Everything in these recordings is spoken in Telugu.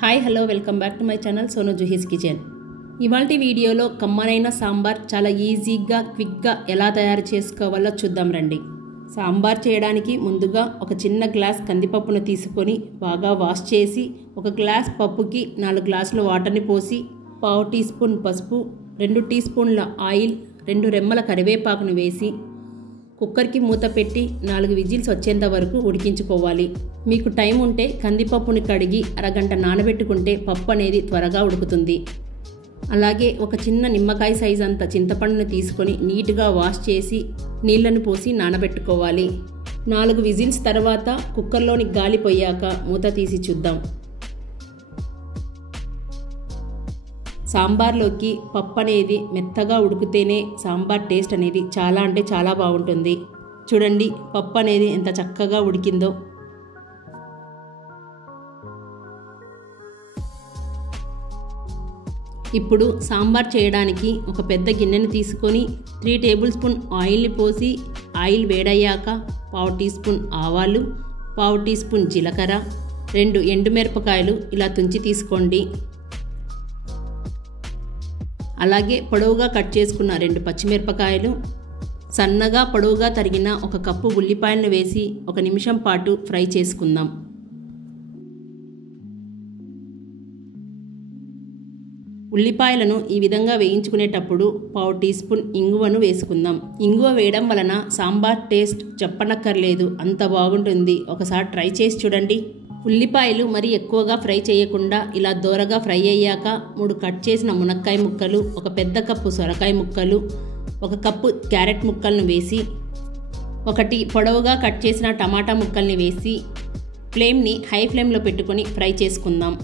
Hi hello welcome back to my channel Sonu Juhi's kitchen. ఇవాల్టి వీడియోలో కమ్మనైన సాంబార్ చాలా ఈజీగా క్విక్గా ఎలా తయారు చేసుకోవాలో చూద్దాం రండి. సాంబార్ చేయడానికి ముందుగా ఒక చిన్న గ్లాస్ కందిపప్పును తీసుకొని బాగా వాష్ చేసి ఒక గ్లాస్ పప్పుకి 4 గ్లాసుల వాటర్ని పోసి 1/2 టీ స్పూన్ పసుపు, 2 టీ స్పూన్ల ఆయిల్, 2 రెమ్మల కరివేపాకును వేసి కుక్కర్కి మూత పెట్టి 4 విజిల్స్ వచ్చేంత వరకు ఉడికించుకోవాలి. మీకు టైం ఉంటే కందిపప్పుని కడిగి అరగంట నానబెట్టుకుంటే పప్పు అనేది త్వరగా ఉడుకుతుంది. అలాగే ఒక చిన్న నిమ్మకాయ సైజ్ అంత చింతపండును తీసుకొని నీట్గా వాష్ చేసి నీళ్లను పోసి నానబెట్టుకోవాలి. 4 విజిల్స్ తర్వాత కుక్కర్లోని గాలి పోయాక మూత తీసి చూద్దాం. సాంబార్లోకి పప్పు అనేది మెత్తగా ఉడికితేనే సాంబార్ టేస్ట్ అనేది చాలా అంటే చాలా బాగుంటుంది. చూడండి పప్పు అనేది ఎంత చక్కగా ఉడికిందో. ఇప్పుడు సాంబార్ చేయడానికి ఒక పెద్ద గిన్నెను తీసుకొని 3 టేబుల్ స్పూన్ ఆయిల్ని పోసి ఆయిల్ వేడయ్యాక 1/2 టీ స్పూన్ ఆవాలు, 1/2 టీ స్పూన్ జీలకర్ర, 2 ఎండుమిరపకాయలు ఇలా తుంచి తీసుకోండి. అలాగే పొడవుగా కట్ చేసుకున్న 2 పచ్చిమిరపకాయలు, సన్నగా పొడవుగా తరిగిన 1 కప్పు ఉల్లిపాయలను వేసి 1 నిమిషం పాటు ఫ్రై చేసుకుందాం. ఉల్లిపాయలను ఈ విధంగా వేయించుకునేటప్పుడు 1/2 టీ స్పూన్ ఇంగువను వేసుకుందాం. ఇంగువ వేయడం వలన సాంబార్ టేస్ట్ చెప్పనక్కర్లేదు, అంత బాగుంటుంది. ఒకసారి ట్రై చేసి చూడండి. ఉల్లిపాయలు మరీ ఎక్కువగా ఫ్రై చేయకుండా ఇలా దోరగా ఫ్రై అయ్యాక 3 కట్ చేసిన మునక్కాయ ముక్కలు, 1 పెద్ద కప్పు సొరకాయ ముక్కలు, 1 కప్పు క్యారెట్ ముక్కలను వేసి 1 పొడవుగా కట్ చేసిన టమాటా ముక్కల్ని వేసి ఫ్లేమ్ని హై ఫ్లేమ్లో పెట్టుకొని ఫ్రై చేసుకుందాం.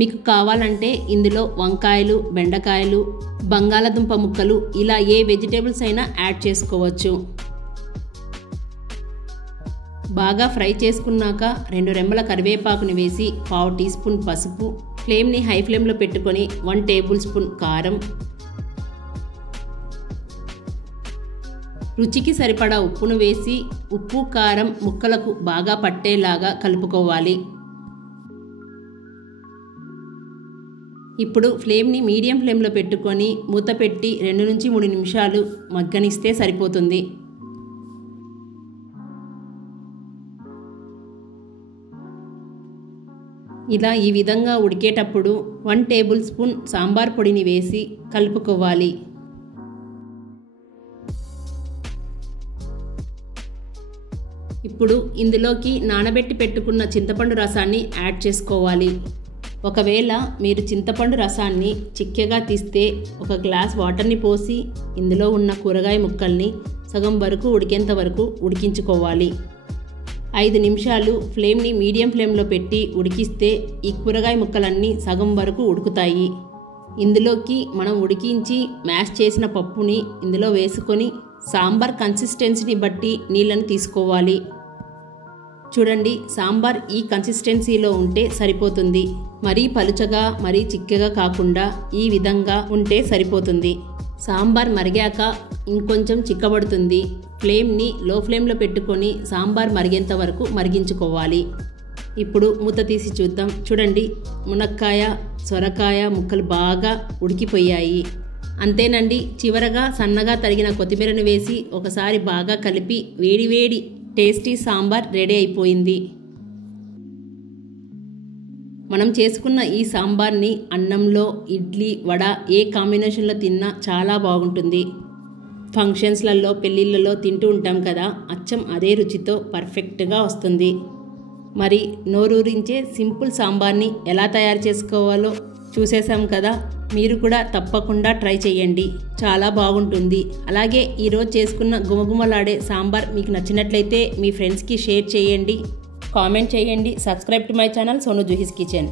మీకు కావాలంటే ఇందులో వంకాయలు, బెండకాయలు, బంగాళదుంప ముక్కలు ఇలా ఏ వెజిటేబుల్స్ అయినా యాడ్ చేసుకోవచ్చు. బాగా ఫ్రై చేసుకున్నాక 2 రెమ్మల కరివేపాకుని వేసి 1/2 టీ స్పూన్ పసుపు, ఫ్లేమ్ని హై ఫ్లేమ్లో పెట్టుకొని 1 టేబుల్ స్పూన్ కారం, రుచికి సరిపడా ఉప్పును వేసి ఉప్పు కారం ముక్కలకు బాగా పట్టేలాగా కలుపుకోవాలి. ఇప్పుడు ఫ్లేమ్ని మీడియం ఫ్లేమ్లో పెట్టుకొని మూత పెట్టి 2 నుంచి 3 నిమిషాలు మగ్గనిస్తే సరిపోతుంది. ఇలా ఈ విధంగా ఉడికేటప్పుడు 1 టేబుల్ స్పూన్ సాంబార్ పొడిని వేసి కలుపుకోవాలి. ఇప్పుడు ఇందులోకి నానబెట్టి పెట్టుకున్న చింతపండు రసాన్ని యాడ్ చేసుకోవాలి. ఒకవేళ మీరు చింతపండు రసాన్ని చిక్కగా తీస్తే 1 గ్లాస్ వాటర్ని పోసి ఇందులో ఉన్న కూరగాయ ముక్కల్ని సగం వరకు ఉడికేంత వరకు ఉడికించుకోవాలి. 5 నిమిషాలు ఫ్లేమ్ని మీడియం ఫ్లేమ్లో పెట్టి ఉడికిస్తే ఈ కూరగాయ ముక్కలన్నీ సగం వరకు ఉడుకుతాయి. ఇందులోకి మనం ఉడికించి మ్యాష్ చేసిన పప్పుని ఇందులో వేసుకొని సాంబార్ కన్సిస్టెన్సీని బట్టి నీళ్ళను తీసుకోవాలి. చూడండి సాంబార్ ఈ కన్సిస్టెన్సీలో ఉంటే సరిపోతుంది. మరీ పలుచగా మరీ చిక్కగా కాకుండా ఈ విధంగా ఉంటే సరిపోతుంది. సాంబార్ మరిగాక ఇంకొంచెం చిక్కబడుతుంది. ఫ్లేమ్ని లో ఫ్లేమ్లో పెట్టుకొని సాంబార్ మరిగేంత వరకు మరిగించుకోవాలి. ఇప్పుడు మూత తీసి చూద్దాం. చూడండి మునక్కాయ, సొరకాయ ముక్కలు బాగా ఉడికిపోయాయి. అంతేనండి, చివరగా సన్నగా తరిగిన కొత్తిమీరను వేసి ఒకసారి బాగా కలిపి వేడివేడి టేస్టీ సాంబార్ రెడీ అయిపోయింది. మనం చేసుకున్న ఈ సాంబార్ని అన్నంలో, ఇడ్లీ, వడ ఏ కాంబినేషన్లో తిన్నా చాలా బాగుంటుంది. ఫంక్షన్స్లలో, పెళ్ళిళ్ళలో తింటూ ఉంటాం కదా, అచ్చం అదే రుచితో పర్ఫెక్ట్గా వస్తుంది. మరి నోరూరించే సింపుల్ సాంబార్ని ఎలా తయారు చేసుకోవాలో చూసేసాం కదా, మీరు కూడా తప్పకుండా ట్రై చేయండి, చాలా బాగుంటుంది. అలాగే ఈరోజు చేసుకున్న గుమగుమలాడే సాంబార్ మీకు నచ్చినట్లయితే మీ ఫ్రెండ్స్కి షేర్ చేయండి, కామెంట్ చేయండి. Subscribe to my channel Sonu Juhi's kitchen.